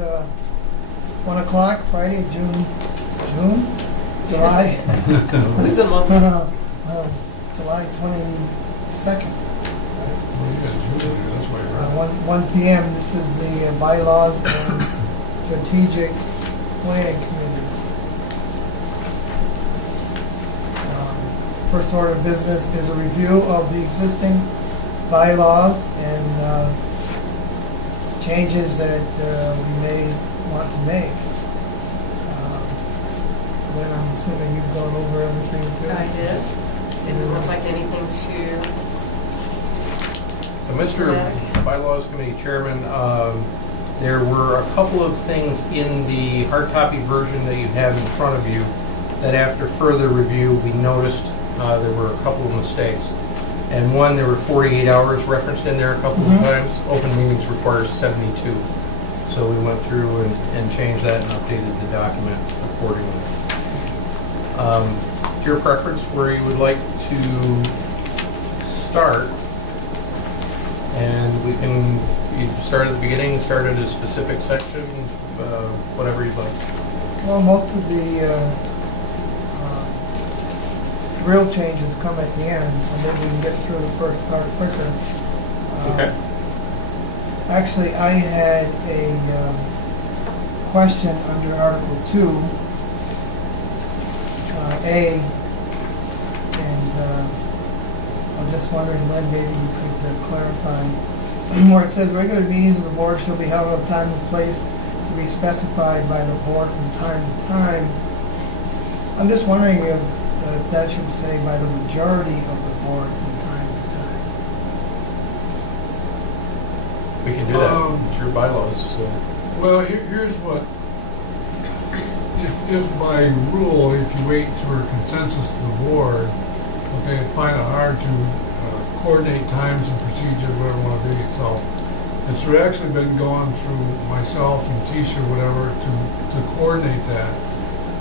1 o'clock, Friday, July, Losing a month. July 22nd, Well, you got Julie, that's why you're right. 1 p.m. This is the Bylaws and Strategic Planning Committee. First order of business is a review of the existing bylaws and changes that we may want to make. Lynn, I'm assuming you've gone over everything too? I did. Didn't look like anything to, So, Mr. Bylaws Committee Chairman, there were a couple of things in the hard copy version that you have in front of you that after further review, we noticed there were a couple of mistakes. And one, there were 48 hours referenced in there a couple of times. Open meetings requires 72. So we went through and changed that and updated the document accordingly. It's your preference where you would like to start. And we can start at the beginning, start at a specific section, whatever you'd like. Well, most of the real changes come at the end, so maybe we can get through the first part quicker. Okay. Actually, I had a question under Article 2, A, and I'm just wondering, Lynn, maybe you could clarify, where it says regular meetings of the board shall be held at a time and place to be specified by the board from time to time. I'm just wondering if that should say by the majority of the board from time to time. We can do that. It's your bylaws. So. Well, here's what, if by rule, if you wait for consensus to the board, okay, find it hard to coordinate times and procedures, whatever it want to be. So it's actually been going through myself and Tisha, whatever, to coordinate that.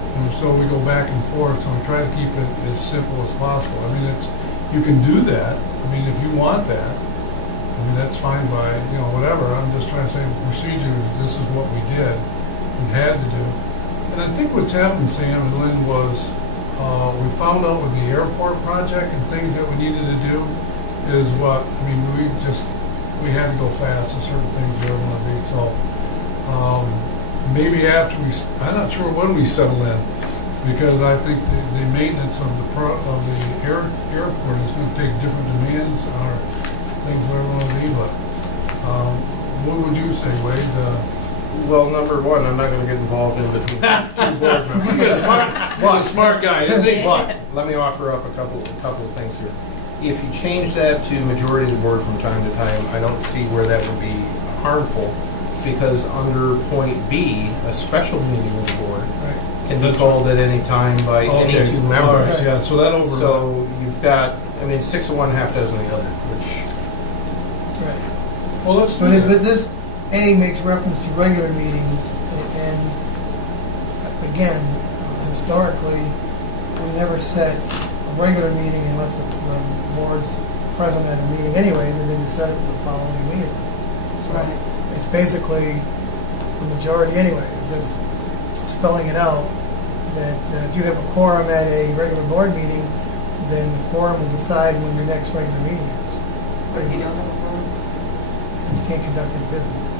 And so we go back and forth, so we try to keep it as simple as possible. I mean, you can do that. I mean, if you want that, I mean, that's fine by, whatever. I'm just trying to say procedures, this is what we did and had to do. And I think what's happened, Sam and Lynn, was we found out with the airport project and things that we needed to do is we had to go fast to certain things we want to be. So maybe after I'm not sure when we settle in, because I think the maintenance of the airport is going to take different demands on our things where we want to be. But what would you say, Wade? Well, number one, I'm not going to get involved in between two board members. He's a smart guy, isn't he? But let me offer up a couple of things here. If you change that to majority of the board from time to time, I don't see where that would be harmful, because under point B, a special meeting of the board can be called at any time by any two members. Right, yeah, so that over. So you've got, 6 of one, half dozen of the other, which. Right. Well, let's do But that. this A makes reference to regular meetings, and again, historically, we never set a regular meeting unless the board's present at a meeting anyways, and then you set it for the following meeting. So Right. it's basically the majority anyways, just spelling it out, that if you have a quorum at a regular board meeting, then the quorum will decide when your next regular meeting is. what if you don't have a phone? And you can't conduct any business.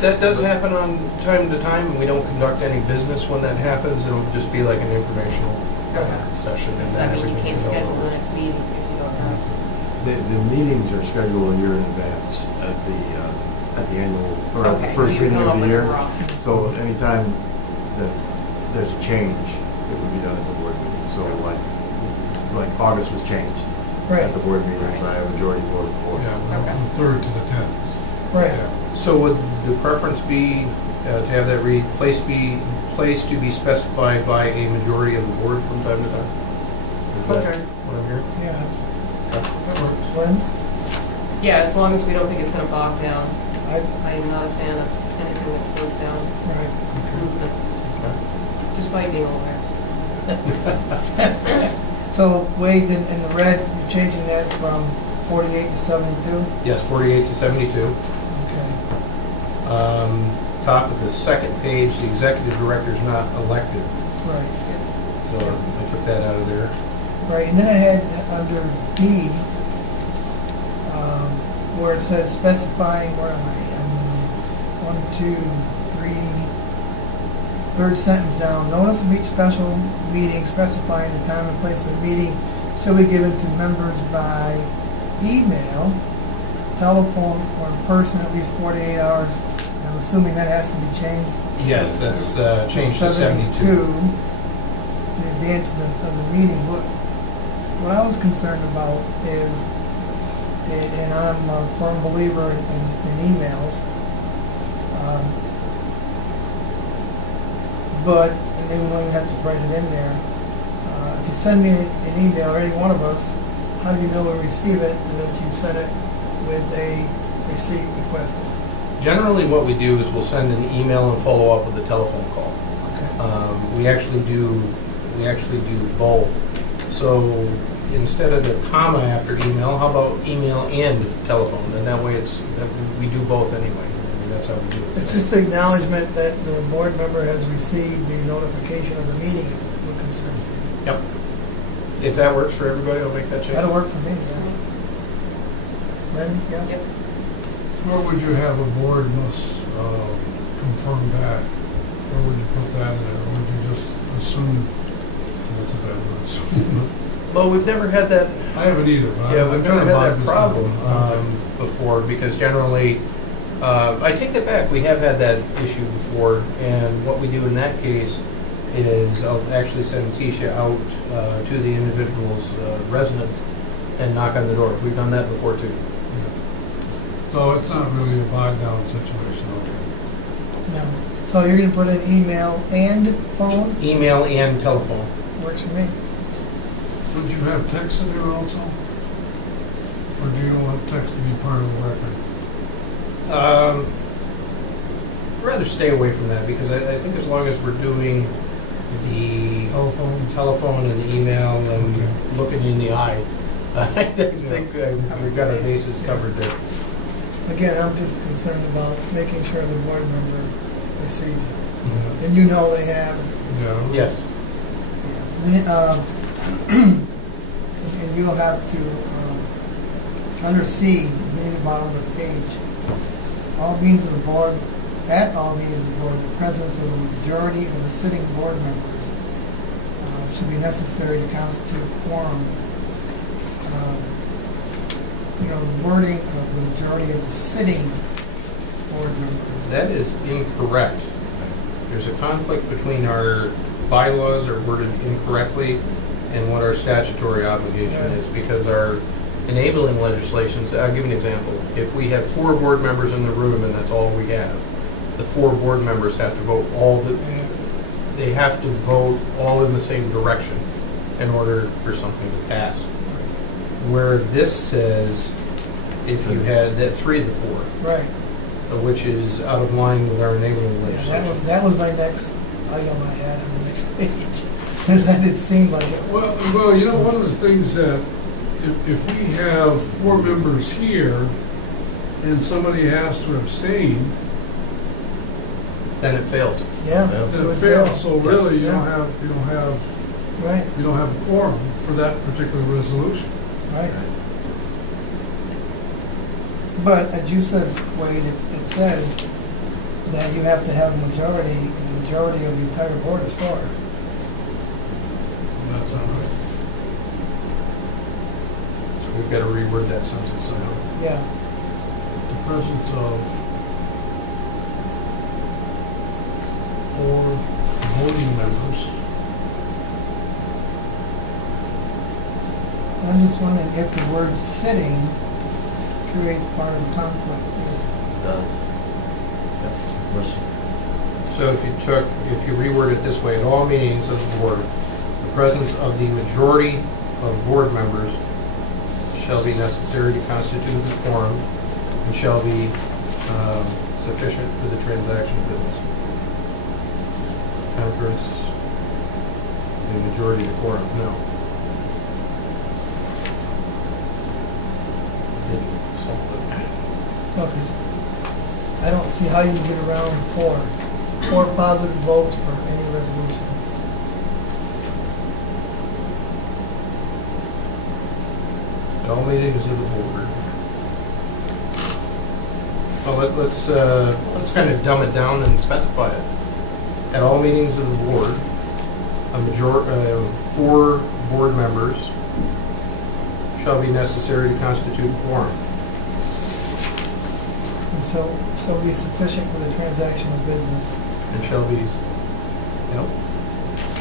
That does happen on time to time, and we don't conduct any business when that happens. It'll just be like an informational session. And Does that then mean you everything can't will go schedule over. the next meeting if you don't have? The meetings are scheduled a year in advance at the annual, or at the Okay, so first you meeting come of up the with a year. rough. So anytime that there's a change, it would be done at the board meeting. So like August was changed at the board meeting by a majority vote of the board. Yeah, we went from the 3rd to the 10th. Right. Yeah. So would the preference be to have that read, place to be specified by a majority of the board from time to time? Is that Okay. what I'm hearing? Yeah, that's, That works. Lynn? Yeah, as long as we don't think it's going to bog down. I, I am not a fan of anything that slows down right. movement, despite being aware. So Wade, in the red, you're changing that from 48 to 72? Yes, 48 to 72. Okay. top of the second page, the executive director is not elected. Right, So I took that out of there. right, and then I had under B, where it says specifying, where am I? 1, 2, 3, third sentence down. Notice of each special meeting specifying the time and place of the meeting shall be given to members by email, telephone, or in person at least 48 hours. I'm assuming that has to be changed. Yes, that's changed to 72. In advance of the meeting. What I was concerned about is, and I'm a firm believer in emails, but, and maybe we don't even have to write it in there, if you send me an email, or any one of us, how do you know we'll receive it unless you send it with a receipt request? Generally, what we do is we'll send an email and follow up with a telephone call. Okay. We actually do both. So instead of the comma after email, how about email and telephone? And that way we do both anyway. I mean, that's how we do it. It's just acknowledgement that the board member has received the notification of the meeting is what concerns me. Yep. If that works for everybody, I'll make that change. That'll work for me, yeah. Lynn, yeah? Yep. Where would you have a board must confirm that? Where would you put that in? Or would you just assume, that's a bad word, assume? Well, we've never had that. I haven't either, but Yeah, I'm we've trying never to had bog that this problem down. before, because generally, I take that back. We have had that issue before, and what we do in that case is I'll actually send Tisha out to the individual's residence and knock on the door. We've done that before too. So it's not really a bogged down situation, okay? No. So you're gonna put in email and phone? Email and telephone. Works for me. Would you have text in there also? Or do you want text to be part of the record? I'd rather stay away from that because I think as long as we're doing the telephone and the email and Okay. looking you in the eye, I think we've got our bases covered there. Again, I'm just concerned about making sure the board member receives it. Yeah. And you know they have. Yeah. Yes. And you'll have to, under C, near the bottom of the page, all meetings of the board, at all meetings of the board, the presence of the majority of the sitting board members should be necessary to constitute a quorum. The wording of the majority of the sitting board members. That is incorrect. There's a conflict between our bylaws are worded incorrectly and what our statutory obligation is, because our enabling legislations, I'll give you an example. If we have 4 board members in the room and that's all we have, the 4 board members have to vote they have to vote all in the same direction in order for something to pass. Where this says, if you had that 3 of the 4, Right. which is out of line with our enabling Yeah, legislation. that was my next item I had on the next page. Because that did seem like it. Well, you know, one of the things that, if we have 4 members here and somebody has to abstain, Then it fails. Yeah. Yeah. then it would fails. fail. So really, you Yeah. don't Right, have a quorum for that particular resolution. right. But as you said, Wade, it says that you have to have a majority, and the majority of the entire board is for. That's not right. So we've got to reword that sentence somehow. Yeah, The presence of 4 voting members. I'm just wondering if the word sitting creates part of the conflict too. So if you reword it this way, at all meetings of the board, the presence of the majority of board members shall be necessary to constitute the quorum and shall be sufficient for the transaction of business. Concurrence, the majority of the quorum, no. Didn't solve it. Well, 'cause I don't see how you can get around four positive votes for any resolution. At all meetings of the board. Well, let's kind of dumb it down and specify it. At all meetings of the board, four board members shall be necessary to constitute a quorum. And so, shall be sufficient for the transaction of business. And shall be, yep.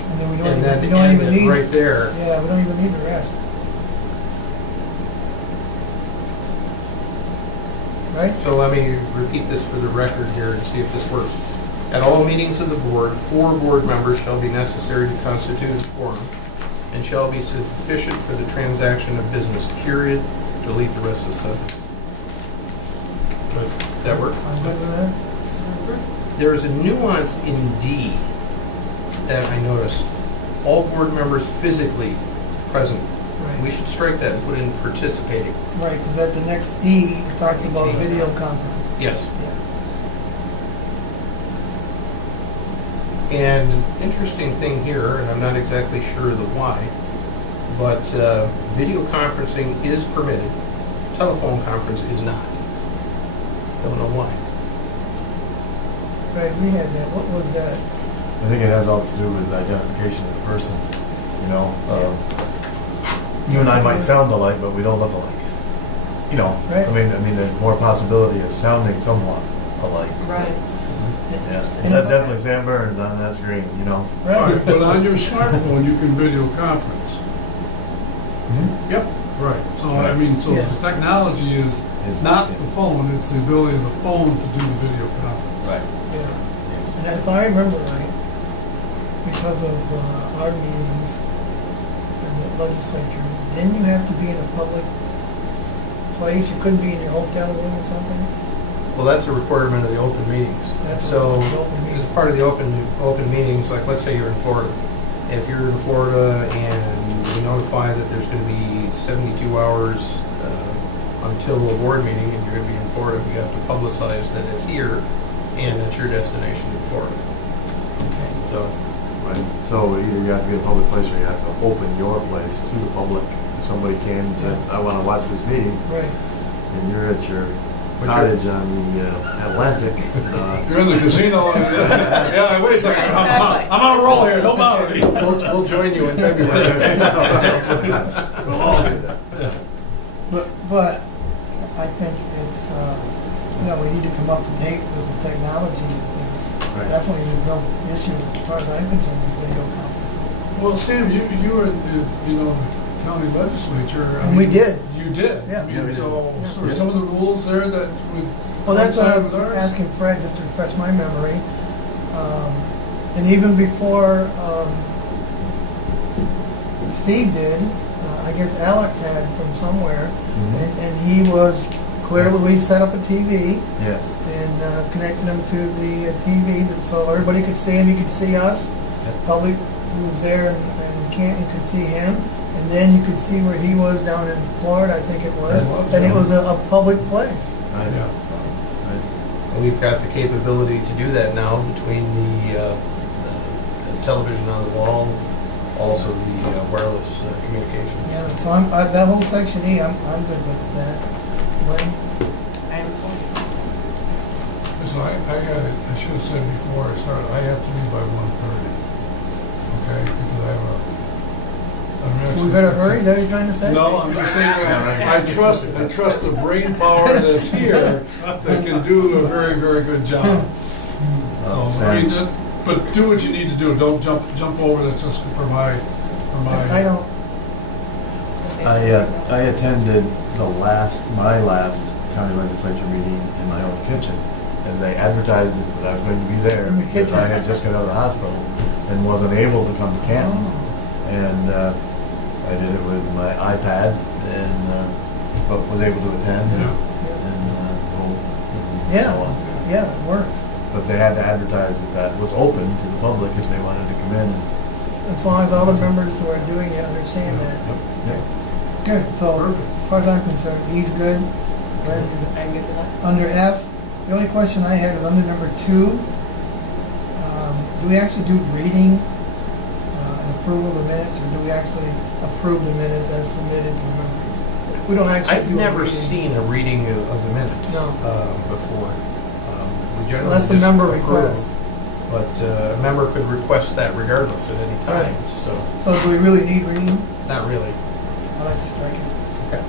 And then we And then don't even need. right there, Yeah, we don't even need the rest. Right? so let me repeat this for the record here and see if this works. At all meetings of the board, 4 board members shall be necessary to constitute a quorum and shall be sufficient for the transaction of business, period. Delete the rest of the sentence. But Does that work? I'm good with that. There is a nuance in D that I noticed. All board members physically present. We Right, should strike that and put in participating. right, because at the next E, it talks about video conference. Yes. Yeah. And an interesting thing here, and I'm not exactly sure the why, but video conferencing is permitted. Telephone conference is not. Don't know why. Right, we had that. What was that? I think it has all to do with identification of the person, you know. You and I might sound alike, but we don't look alike. You know, Right. I mean, there's more possibility of sounding somewhat alike. Right. Yes, And that's it's- definitely Sam Burns on that screen, you know. all Right, right, but on your smartphone, you can video conference. Yep. Right, so I mean, so Yeah. the technology is not the phone, it's the ability of the phone to do the video conference. Right. yeah. Yes. And if I remember right, because of our meetings in the legislature, didn't you have to be in a public place? You couldn't be in your hotel room or something? Well, that's a requirement of the open meetings. That's So, the open meeting. as part of the open meetings, like let's say you're in Florida. If you're in Florida and we notify that there's going to be 72 hours until a board meeting and you're going to be in Florida, we have to publicize that it's here and it's your destination in Florida. Okay. So, Right. So either you have to be in a public place or you have to open your place to the public. If somebody came and said, I want to watch this meeting, Right. and you're at your But cottage on the Atlantic, You're in the casino, and, yeah, wait a second, Exactly. I'm on a roll here, don't bother me. we'll join you in February. we'll all do that. But I think it's, we need to come up to date with the technology. Right. Definitely, there's no issue, as far as I'm concerned, with video conferencing. Well, Sam, you were in the, the county legislature. I And we mean, did. You did. Yeah. I mean, Yeah, we did. so Yeah. some of the rules there that would. Well, that's what I was coincide with ours? asking Fred, just to refresh my memory. And even before Steve did, I guess Alex had from somewhere, and he was clearly, we set up a TV Yes. and connected him to the TV so everybody could see him, he could see us. Public who was there in Canton could see him, and then you could see where he was down in Florida, I think it was. Yes. And it was a public place. Right. Yeah. Right. And we've got the capability to do that now between the television on the wall, also the wireless communications. Yeah, so that whole section E, I'm good with that. Lynn? I am for So I should have said before I started, I have to leave by 1:30. Okay, because I have I'm So we actually- better hurry, is that what you're trying to say? No, I'm just saying, I trust the brain power that's here that can do a very, very good job. So, I mean, but do what you need to do, don't jump over, that's just for my. I don't, I attended my last county legislature meeting in my own kitchen, and they advertised it that I was going to be there In the because kitchen? I had just got out of the hospital and wasn't able to come to Canton. And I did it with my iPad, and but was able to attend Yeah. and vote and so Yeah. on. yeah, it works. But they had to advertise that was open to the public if they wanted to come in. As long as all the members who are doing it understand that. Yeah. Good, so as far as I'm concerned, E's good. Lynn, I'm good with that. under F, The only question I had was under number 2, do we actually do reading and approval of the minutes, or do we actually approve the minutes as submitted to the members? We don't actually I've do a never reading. seen a reading of the minutes No. before. We generally Unless the just member approve, requests. But a member could request that regardless at any time, Right. so So do we really need reading? not really. I'd like to strike it. Okay.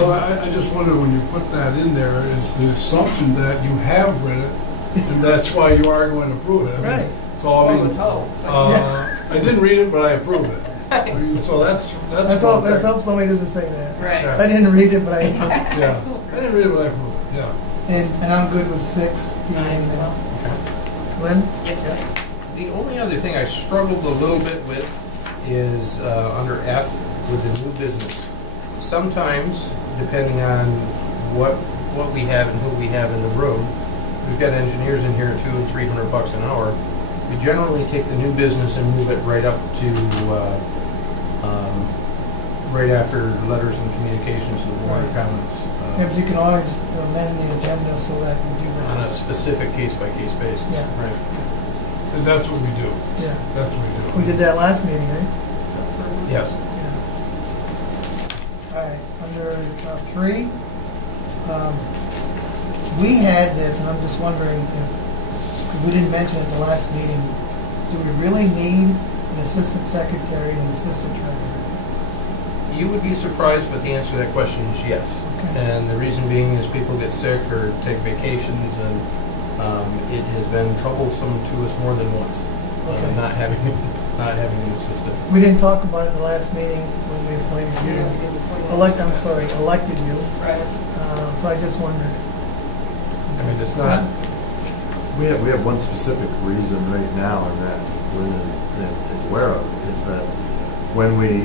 Well, I just wonder when you put that in there, is the assumption that you have read it, and that's why you are going to approve it. I mean, Right. So, I One would mean, hope. I didn't read it, but I approve it. I mean, so that's That's all, one let's thing. hope somebody doesn't say that. Right. I didn't read it, but I approved it. Yeah, I didn't read it, but I approve it, yeah. And I'm good with 6 being Mine in as there. well. Lynn? Yes, sir. The only other thing I struggled a little bit with is under F with the new business. Sometimes, depending on what we have and who we have in the room, we've got engineers in here $200 and $300 an hour. We generally take the new business and move it right up to right after letters and communications to the board Right. comments Yeah, but you can always amend the agenda so that you do on a that. specific case-by-case basis. Yeah. Right. And that's what we do, Yeah. that's what we do. We did that last meeting, right? Yes. Yeah. All right, under 3, we had this, and I'm just wondering if, because we didn't mention it at the last meeting, do we really need an assistant secretary and an assistant treasurer? You would be surprised, but the answer to that question is yes. Okay. And the reason being is people get sick or take vacations, and it has been troublesome to us more than once, Okay. not having an assistant. We didn't talk about it at the last meeting when we appointed Yeah, you. we did before that. Elected you, Right. so I just wondered. I mean, it's not. We have one specific reason right now, and that Lynn is aware of, is that when we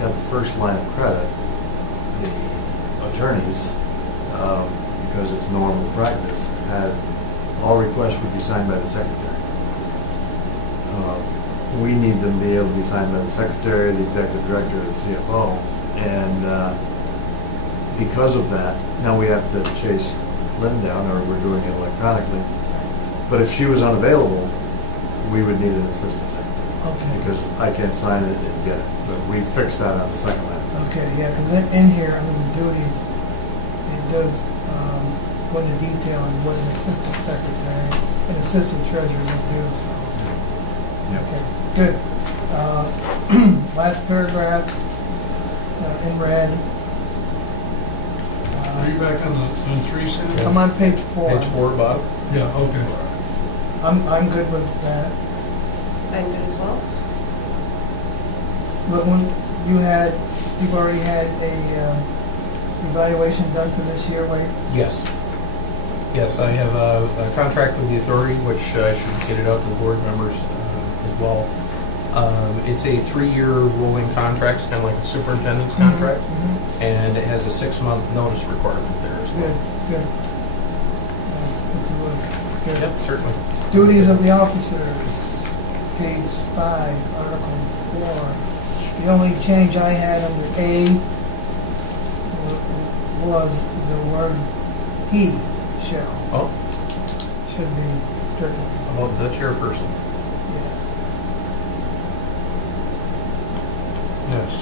got the first line of credit, the attorneys, because it's normal practice, had all requests would be signed by the secretary. We need them to be able to be signed by the secretary, the executive director, the CFO, and because of that, now we have to chase Lynn down, or we're doing it electronically. But if she was unavailable, we would need an assistant secretary, Okay. because I can't sign it and get it. But we fixed that on the second line. Okay, yeah, because in here, I mean, duties, it does go into detail on what an assistant secretary and assistant treasurer would do, so. Okay, good. Last paragraph, in red. Are you back on 3, Sam? I'm on page 4. Page 4, Bob. Yeah, okay. I'm good with that. I'm good as well. But when you've already had a evaluation done for this year, Wade? Yes. Yes, I have a contract with the authority, which I should get it out to the board members as well. It's a 3-year rolling contract, it's kind of like a superintendent's contract, Mhm. and it has a 6-month notice requirement there as well. Good. If you would. Good. Yep, certainly. Duties of the officers, page 5, article 4. The only change I had under A was the word "he" shall, Oh, should be stricken, about the chairperson. yes. Yes.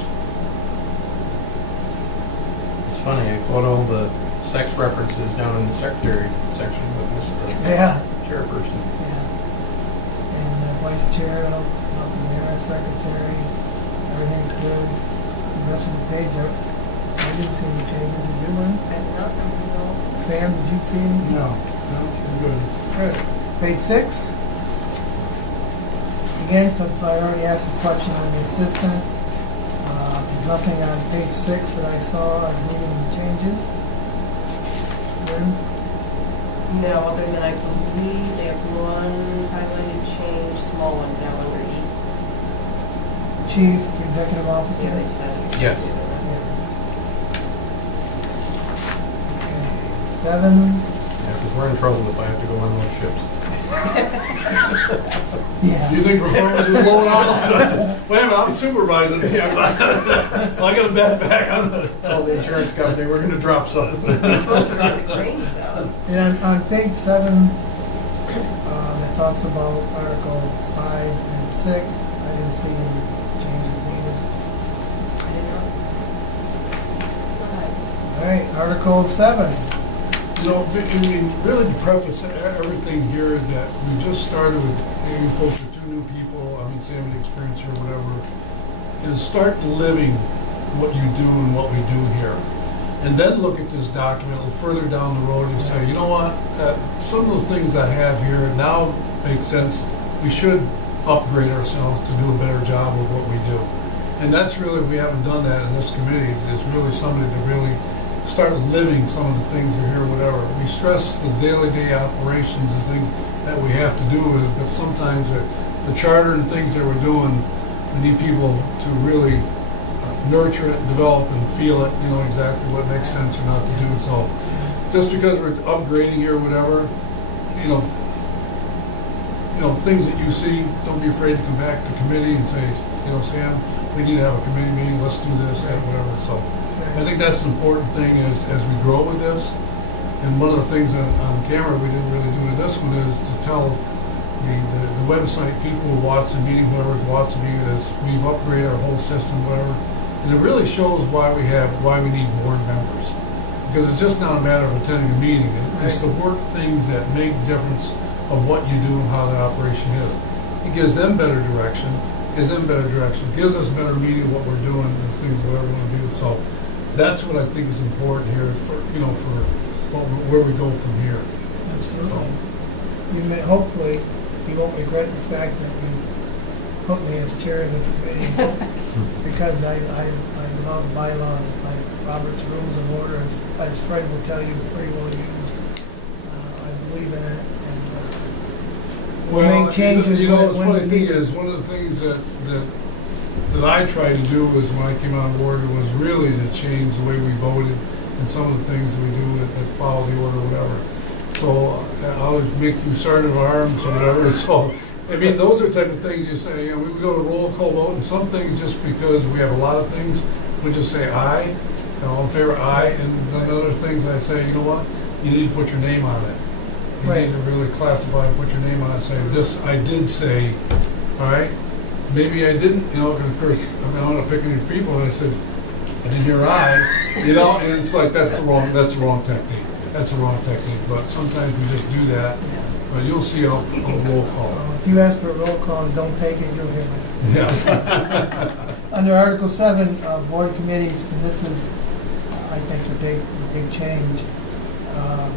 It's funny, I caught all the sex references down in the secretary section, but missed the Yeah, chairperson. yeah. And vice chair, nothing there, secretary, everything's good. The rest of the page, I didn't see any changes, did you, Lynn? I did not come to know. Sam, did you see anything? No, good. Good. Page 6. Again, since I already asked a question on the assistant, there's nothing on page 6 that I saw as needing changes. Lynn? No, other than I believe they have one highlighted change, small one down under E. Chief, executive officer? Yeah, they said. Yes. Yeah. Okay. 7. Yeah, because we're in trouble if I have to go on those ships. Do Yeah. you think performance is low now? Wait a minute, I'm supervising. I got a bad back. I'm gonna tell the insurance company, we're gonna drop something. The cranes out. And on page 7, it talks about Article 5 and 6. I didn't see any changes needed. I didn't know. Go ahead. All right, Article 7. You know, I mean, really to preface everything here that we just started with, hey, you folks are 2 new people, I mean, Sam, the experience or whatever, is start living what you do and what we do here. And then look at this document a little further down the road and say, you know what, some of the things I have here now make sense. We should upgrade ourselves to do a better job of what we do. And that's really, we haven't done that in this committee, is really somebody to really start living some of the things that are here, whatever. We stress the day operations and things that we have to do with it, but sometimes the charter and things that we're doing, we need people to really nurture it, develop and feel it, you know, exactly what makes sense or not to do. So just because we're upgrading here or whatever, you know, things that you see, don't be afraid to come back to committee and say, you know, Sam, we need to have a committee meeting, let's do this, that, whatever. So I think that's an important thing as we grow with this. And one of the things on camera we didn't really do in this one is to tell the website people who watch the meeting, whoever's watching the meeting, is we've upgraded our whole system, whatever. And it really shows why we need board members. Because it's just not a matter of attending a meeting. It's the work things that make difference of what you do and how that operation is. It gives them better direction, gives us a better meaning of what we're doing and things, whatever we want to do. So that's what I think is important here for, you know, for where we go from here. Absolutely. You may, hopefully, you won't regret the fact that you put me as chair of this committee because I love bylaws. My Robert's Rules of Order, as Fred will tell you, is pretty well used. I believe in it, and we'll make changes. You know, the when funny we thing need is, one of the things that I tried to do was when I came on board was really to change the way we voted and some of the things that we do that follow the order, whatever. So I'll make you sergeant of arms or whatever. So I mean, those are the type of things you say. You know, we go to roll call vote, and some things just because we have a lot of things, we just say aye. You know, all in favor, aye. And then other things I say, you know what? You need to put your name on it. You Right. need to really classify and put your name on it. Say this, I did say, all right. Maybe I didn't, you know, 'cause of course, I mean, I don't want to pick any people, and I said, I didn't hear aye, you know, and it's like, that's the wrong technique. That's the wrong technique, but sometimes we just do that. Yeah. You'll see a roll call. If you ask for a roll call and don't take it, you'll hear that. Yeah. Under Article 7, board committees, and this is, I think, the big change. Of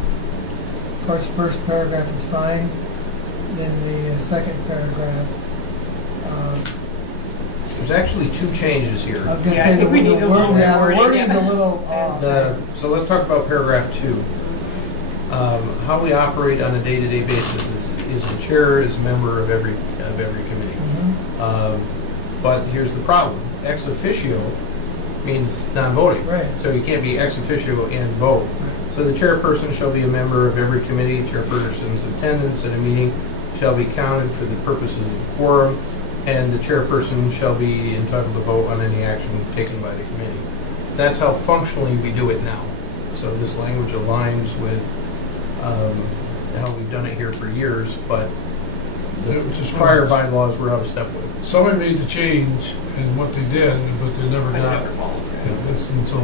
course, the first paragraph is fine. Then the second paragraph, There's actually 2 changes here. I was going to Yeah, I say the think we need a little wording, the wording, wording's yeah. a little off. So let's talk about paragraph 2. How we operate on a day-to-day basis is the chair is a member of every committee. Mhm. But here's the problem. Ex officio means non-voting. Right. So you can't be ex officio and vote. So the chairperson shall be a member of every committee. Chairperson's attendance at a meeting shall be counted for the purposes of the quorum, and the chairperson shall be entitled to vote on any action taken by the committee. That's how functionally we do it now. So this language aligns with how we've done it here for years, but the prior bylaws were out of step with. Somebody made the change in what they did, but they never I got. never followed through. And so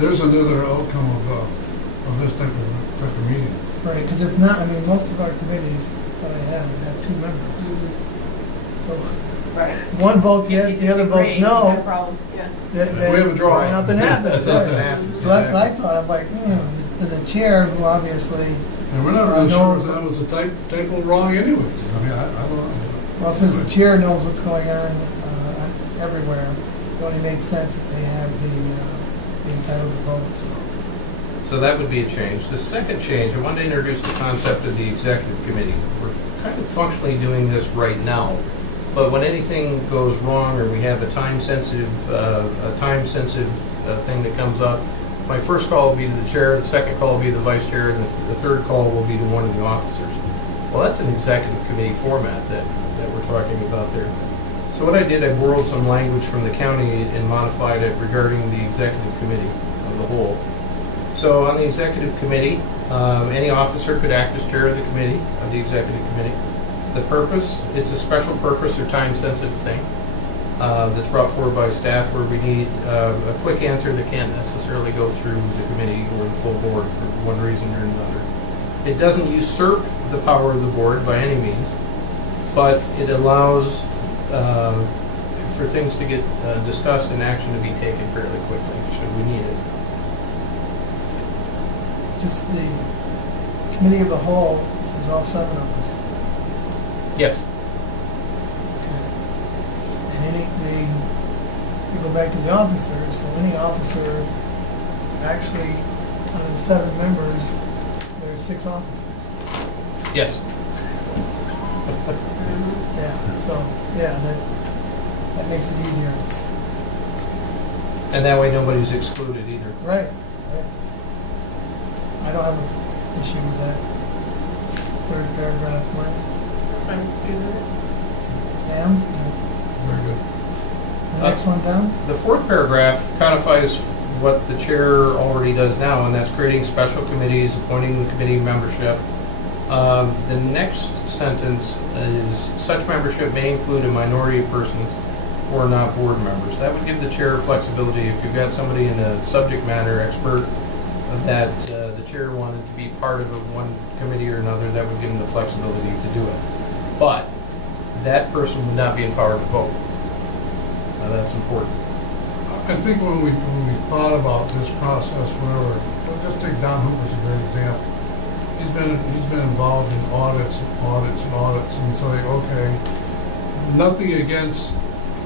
there's another outcome of this type of meeting. Right, because if not, I mean, most of our committees that I have 2 members. So Right. one votes If you yes, the other votes disagree, no no. problem, yeah. Then We have a draw. nothing happens. Nothing Right. happens. So that's what I thought. I'm like, the chair, who obviously, And we're not really sure knows if that was a typo wrong anyways. I mean, I don't know. well, since the chair knows what's going on everywhere, it only makes sense that they have the entitled to vote. So that would be a change. The second change, I wanted to introduce the concept of the executive committee. We're kind of functionally doing this right now, but when anything goes wrong or we have a time-sensitive thing that comes up, my first call will be to the chair, the second call will be the vice chair, and the third call will be to one of the officers. Well, that's an executive committee format that we're talking about there. So what I did, I borrowed some language from the county and modified it regarding the executive committee of the whole. So on the executive committee, any officer could act as chair of the committee, of the executive committee. The purpose, it's a special purpose or time-sensitive thing that's brought forward by staff where we need a quick answer that can't necessarily go through the committee or the full board for one reason or another. It doesn't usurp the power of the board by any means, but it allows for things to get discussed and action to be taken fairly quickly, should we need it. Just the committee of the whole is all 7 of us. Yes. And you go back to the officers, so any officer, actually, out of the 7 members, there's 6 officers. Yes. Yeah, so, yeah, that makes it easier. And that way nobody's excluded either. Right. I don't have an issue with that. 3rd paragraph, Mike. I'm good with it. Sam? Very good. The next one down? The 4th paragraph codifies what the chair already does now, and that's creating special committees, appointing the committee membership. The next sentence is, such membership may include a minority of persons who are not board members. That would give the chair flexibility if you've got somebody in a subject matter expert that the chair wanted to be part of one committee or another, that would give them the flexibility to do it. But that person would not be empowered to vote. That's important. I think when we thought about this process, whenever, we'll just take Don Hooper's a great example. He's been involved in audits, and so okay, nothing against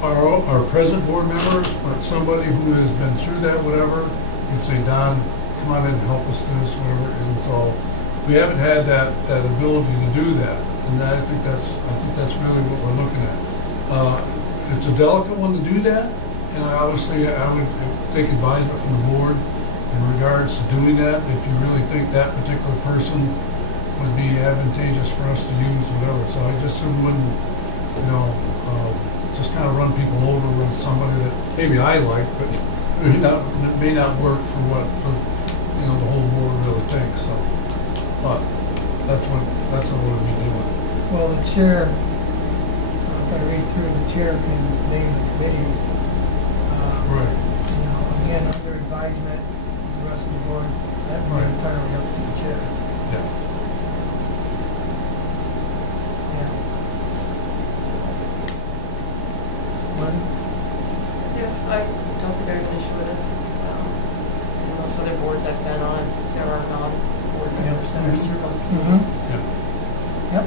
our present board members, but somebody who has been through that, whatever, you'd say, Don, come on in and help us do this, whatever. And so we haven't had that ability to do that, and I think that's really what we're looking at. It's a delicate one to do that, and obviously I would take advisement from the board in regards to doing that. If you really think that particular person would be advantageous for us to use, whatever. So I just wouldn't, just kind of run people over with somebody that maybe I like, but may not work for what the whole board really thinks. So, but that's what we'll be doing. Well, the chair, if I read through, the chair can name the committees. Right. Again, under advisement of the rest of the board, that would be Right. entirely up to the chair. Yeah. Yeah. One? Yeah, I don't think I have an issue with it. And most other boards I've been on, there are non-board members that are served on committees. Yeah. Yep.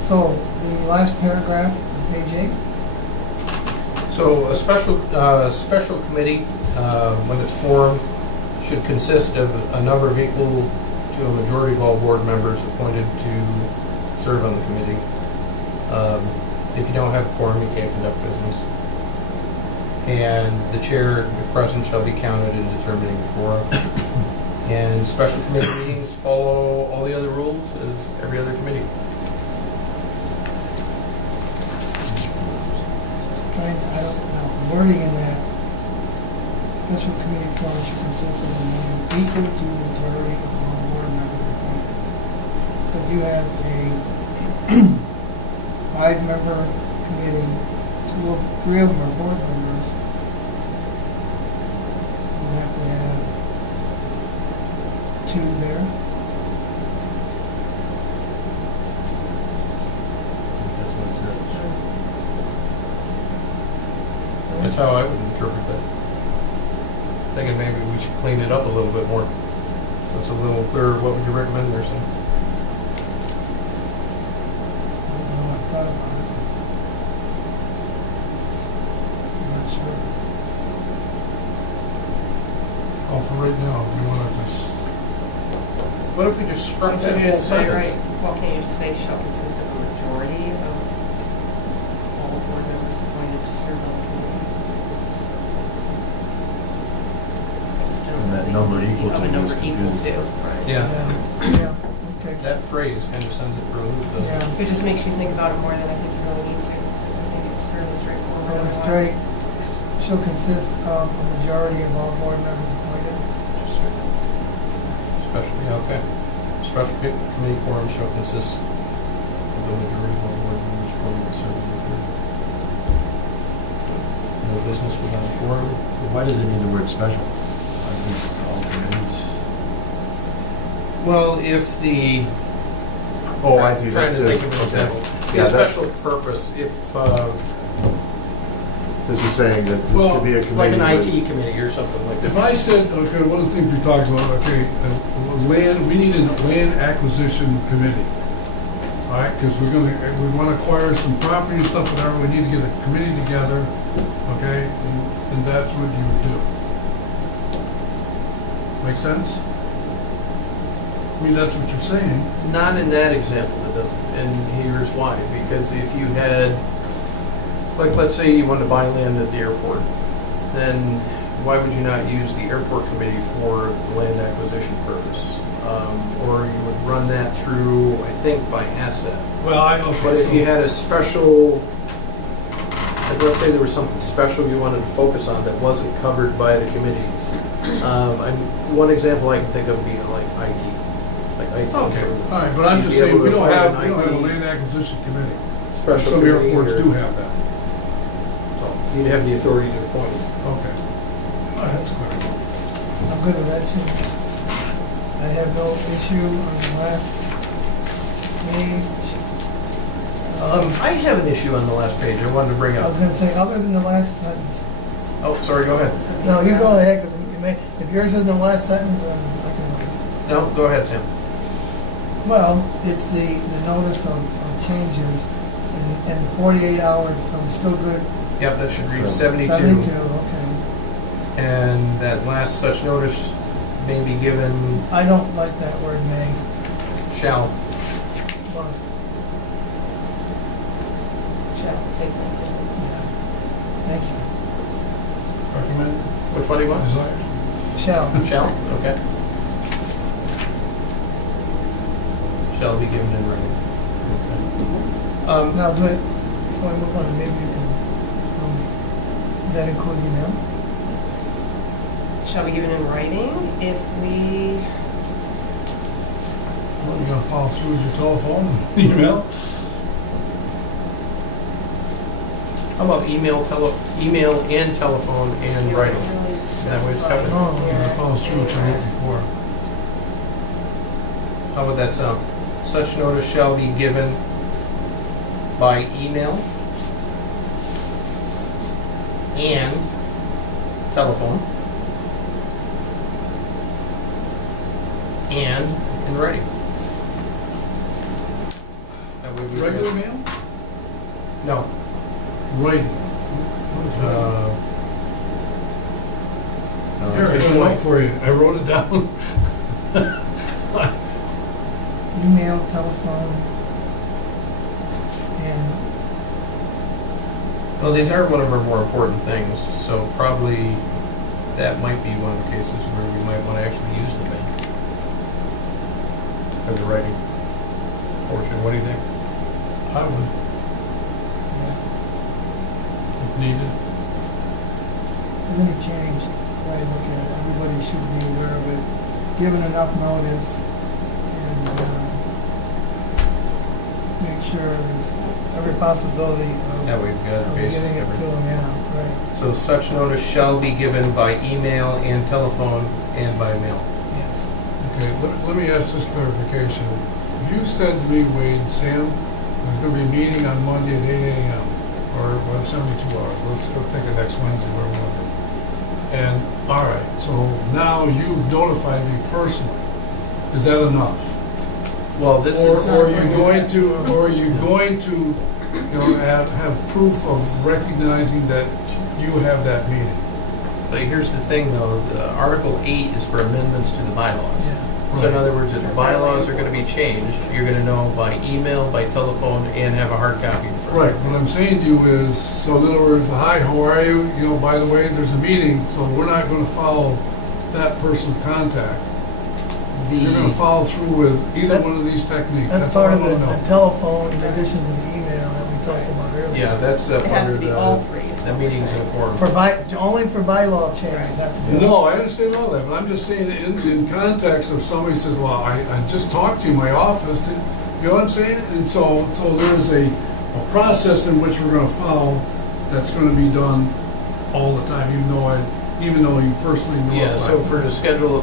So, the last paragraph on page 8. So a special committee, when it's formed, should consist of a number of equal to a majority of all board members appointed to serve on the committee. If you don't have a quorum, you can't conduct business. And the chair, if present, shall be counted in determining the quorum. And special committee meetings follow all the other rules as every other committee. I don't know, the wording in that special committee form should consist of a number equal to the majority of all board members appointed. So if you have a 5-member committee, 3 of them are board members, you have to have 2 there. That's what it says. That's how I would interpret that. Thinking maybe we should clean it up a little bit more, so it's a little clearer. What would you recommend there, Sam? I don't know, I thought about it. I'm not sure. Oh, for right now, we want to just, What if we just struck Should that you whole just say, sentence? right, well, can you just say shall consist of a majority of all board members appointed to serve on the committee? I just don't And that think number you equal have to a number is equal confusing. to, right? Yeah. Yeah, okay. that phrase kind of sends it for a loop, doesn't it? Yeah. It just makes you think about it more than I think you really need to. I think it's fairly straightforward. So it's otherwise. straight, shall consist of a majority of all board members appointed. Special, yeah, okay. Special committee quorum shall consist of the majority of all board members appointed to serve in the period. No business without a quorum. Why does it need the word special? I think it's all committees. Well, if the. Oh, I see, Trying that's to good. think of an Okay. example. Yeah, The that's- special purpose, if, This is saying that this Well, could be a like committee an with. IT committee or something like that. If I said, okay, one of the things we talked about, okay, land, we need a land acquisition committee. All right, because we want to acquire some property and stuff, whatever, we need to get a committee together, okay, and that's what you would do. Make sense? I mean, that's what you're saying. Not in that example, it doesn't, and here's why. Because if you had, like, let's say you wanted to buy land at the airport, then why would you not use the airport committee for the land acquisition purpose? Or you would run that through, I think, by asset. Well, okay. But if so- you had a special, like, let's say there was something special you wanted to focus on that wasn't covered by the committees. One example I can think of would be like IT. Like IT. Okay, improvements. all right, but I'm You'd just be saying, able we to don't acquire have an a IT land acquisition committee. special Some committee, airports or do have that. So, You'd have the authority to appoint it. okay. All right, that's clear. I'm good with that too. I have no issue on the last page. I have an issue on the last page I wanted to bring I was up. gonna say, other than the last sentence. Oh, sorry, go ahead. No, you go ahead, because if yours is in the last sentence, then I can wait. No, go ahead, Sam. Well, it's the notice of changes, and the 48 hours, are we still good? Yep, that should read So, 72. 72, okay. And that last such notice may be given I don't like that word may, shall. must, Shall, same thing. yeah. Thank you. Recommend, Which one do you want? desired? Shall, Shall, okay. Shall be given in writing. Okay. now do it, before I move on, maybe you can tell me. Does that include email? Shall be given in writing if we, Well, you gonna follow through with your telephone, and email? How about email and telephone and writing? That way it's covered. Oh, You gonna follow through what you wrote before. How would that sound? Such notice shall be given by email and telephone and in writing. That way we Regular mail? No. Writing. What is writing? Here, I good got it point. out for you. I wrote it down. email, telephone, and, Well, these are one of our more important things, so probably that might be one of the cases where we might want to actually use the pen for the writing portion. What do you think? I would, yeah. if needed. Doesn't it change? The way I look at it, everybody should be aware of it, given enough notice, and make sure there's every possibility Yeah, of we've got of bases getting it to covered. them, yeah, right, So such notice shall be given by email and telephone and by mail. yes. Okay, let me ask this clarification. You said to me, Wade, Sam, there's gonna be a meeting on Monday at 8 AM, or, well, 72 hours, let's go think of next Wednesday, where we want to be. And, all right, so now you've notified me personally. Is that enough? Well, this Or is, are you going to, you know, have proof of recognizing that you have that meeting? but here's the thing though, the Article 8 is for amendments to the bylaws. Yeah. So in other words, if the bylaws are going to be changed, you're going to know by email, by telephone, and have a hard copy in front Right, of you. what I'm saying to you is, so in other words, hi, how are you? You know, by the way, there's a meeting, so we're not gonna follow that person's contact. you're gonna follow through with either That's- one of these techniques. That's all part I of wanna the know. telephone in addition to the email that we talked about earlier. Yeah, that's It part has to of be all the, three. is the what we're meeting's saying. important. Only for bylaw changes have to be. No, I understand all that, but I'm just saying in context of somebody says, well, I just talked to you in my office, you know what I'm saying? And so there's a process in which we're gonna follow that's gonna be done all the time, even though you personally notify. Yeah, so for to schedule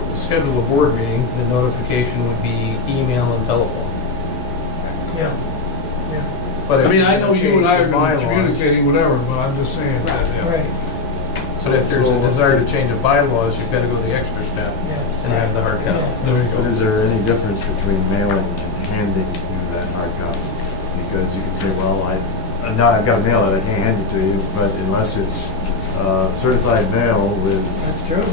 a board meeting, the notification would be email and telephone. Yeah, yeah, But I if mean, you're I gonna know you change and I the have been bylaws- communicating, whatever, but I'm just saying that, yeah. right, But if there's a desire to change the bylaws, you've got to go the extra step yes. and have the hard copy. Yeah. There you But go. is there any difference between mailing and handing you that hard copy? Because you can say, well, no, I've got to mail it, I can't hand it to you, but unless it's certified mail with That's true.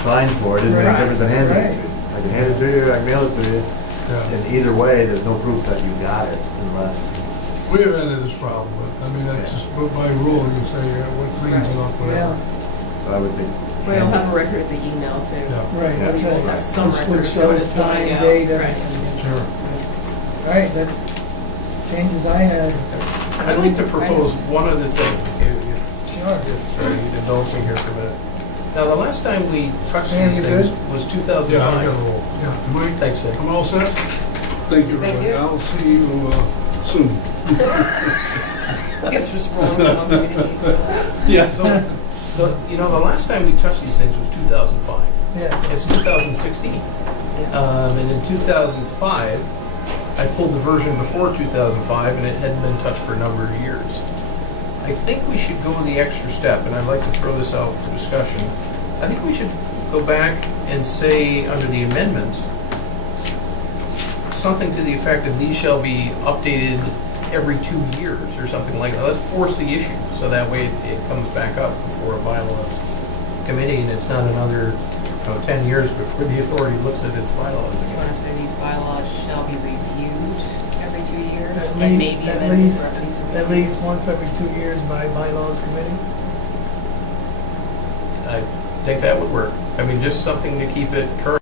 sign for it, isn't any Right. different than handing it Right. to you. I can hand it to you, I can mail it to you. Yeah. And either way, there's no proof that you got it unless, We have ended this problem, but, I mean, that's just by rule, you say, what cleans it up, Yeah, whatever. I would think. We'll have a record of the email too. Yeah, right, Yeah. that's We'll right. have some Which record would of show when the it's going time, out. date, Right. everything. sure. All right, that's changes I had. I'd like to propose one other thing, Sure. if you indulge me here for a minute. Now, the last time we touched Sam, these you things good? was Yeah, I got a 2005. roll. Yeah, Mike, Thanks, Ed. I'm all set? Thank you, Thank everybody. you. I'll see you soon. I guess we're just rolling along the meeting. Yeah. So, the last time we touched these things was 2005. Yes, It's 2016. Yes. And in 2005, I pulled the version before 2005, and it hadn't been touched for a number of years. I think we should go the extra step, and I'd like to throw this out for discussion. I think we should go back and say, under the amendments, something to the effect of these shall be updated every 2 years, or something like that. Let's force the issue, so that way it comes back up before a bylaws committee, and it's not another 10 years before the authority looks at its bylaws You again. want to say these bylaws shall be reviewed every 2 years? at Like least, maybe at amended least, or at least at reviewed? least once every 2 years by bylaws committee. I think that would work. I mean, just something to keep it current.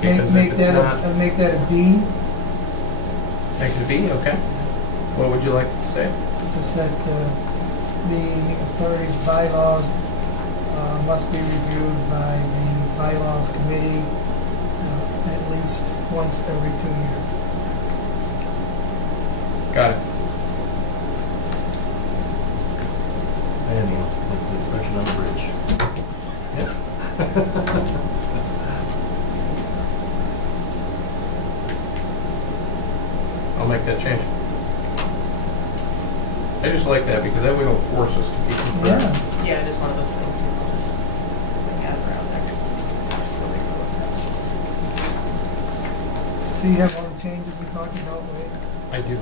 Because Make if it's that not, make that a B, make it be, okay. What would you like to say? just that the authority's bylaws must be reviewed by the bylaws committee at least once every 2 years. Got it. Annual, like the inspection on the bridge. I'll make that change. I just like that because that way don't force us to keep it current. Yeah, Yeah, it is one of those things people just gather around there. Nobody really looks at it. so you have all the changes we talked about, right? I do.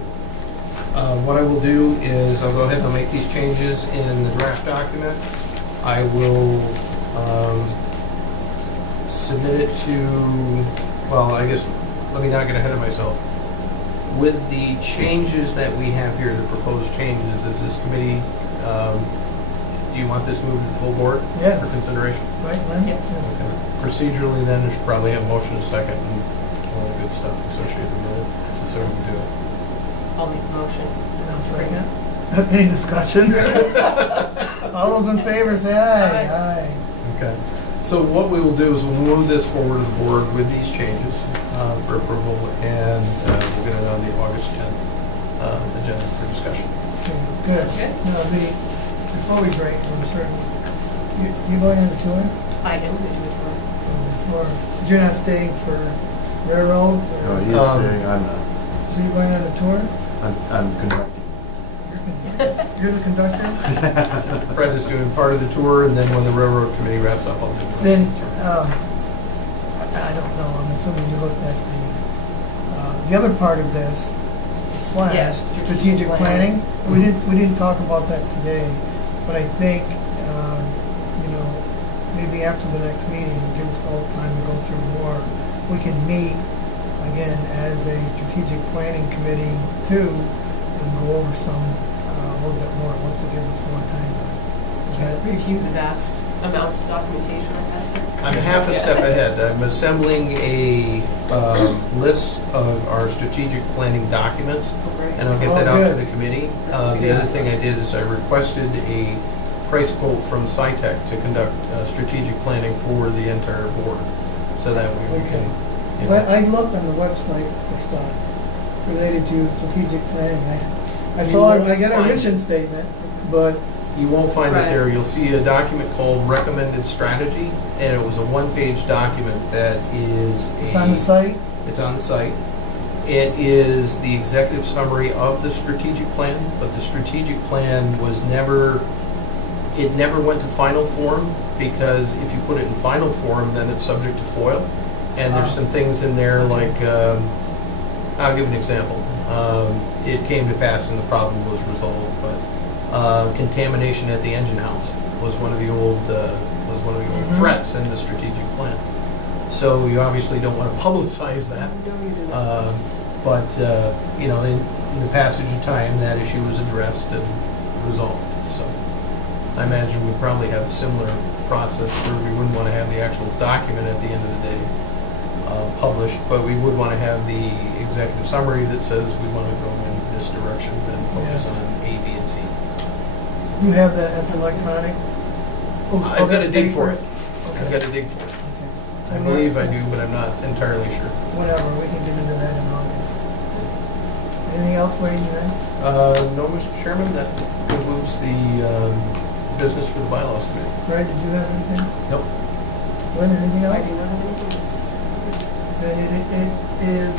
What I will do is I'll go ahead and I'll make these changes in the draft document. I will submit it to, well, I guess, let me not get ahead of myself. With the changes that we have here, the proposed changes, is this committee, do you want this moved to the full board Yes. for consideration? Right, Lynn? Yes. Okay. Procedurally, then, there's probably a motion, a second, and all the good stuff associated with it, just so we can do it. I'll make the motion. And I'll second. Any discussion? All those in favor say aye. Aye. Okay. So what we will do is we'll move this forward to the board with these changes for approval, and we'll get it on the August 10th agenda for discussion. Okay, good. Sounds good. Now, before we break, I'm certain, you going on a tour? I am going to do it tomorrow. So before, you're not staying for railroad? No, Or, he's saying, I'm not. so you're going on a tour? I'm conducting. You're the conductor? Fred is doing part of the tour, and then when the railroad committee wraps up, I'll do the Then, rest of the tour. I don't know, I'm assuming you looked at the other part of this, slash, Yeah, strategic planning. We didn't talk about that today, but I think, maybe after the next meeting, give us all time to go through more. We can meet, again, as a strategic planning committee too, and go over some, a little bit more, once it gives us more time to, is that, Review the vast amounts of documentation I have here. I'm half a step ahead. I'm assembling a list of our strategic planning documents, and I'll get that out to the committee. The other thing I did is I requested a price quote from SciTech to conduct strategic planning for the entire board, so that we Okay. can. 'Cause I looked on the website for stuff related to strategic planning. I saw, I got a find mission it. statement, but, You won't find it Right. there. You'll see a document called Recommended Strategy, and it was a one-page document that is it's on the site. It's on the site. It is the executive summary of the strategic plan, but the strategic plan was never went to final form, because if you put it in final form, then it's subject to FOIL. And there's some things in there like, I'll give an example. It came to pass and the problem was resolved, but contamination at the engine house was one of the old Mhm. threats in the strategic plan. So you obviously don't want to publicize that. But you know, in the passage of time, that issue was addressed and resolved. So I imagine we probably have a similar process where we wouldn't want to have the actual document at the end of the day published, but we would want to have the executive summary that says we want to go in this direction and focus Yes. on A, B, and C. You have that at the electronic? I've got to dig for paper? it. I've got to dig for it. Okay. So I I'm not- believe I do, but I'm not entirely sure. Whatever, we can get into that in August. Anything else, Wayne, you have? No, Mr. Chairman, that concludes the business for the Bylaws Committee. Fred, did you have anything? Nope. Lynn, anything I else? do not have anything else. And it is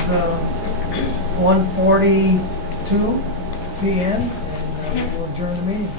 1:42 p.m. and we'll adjourn the meeting.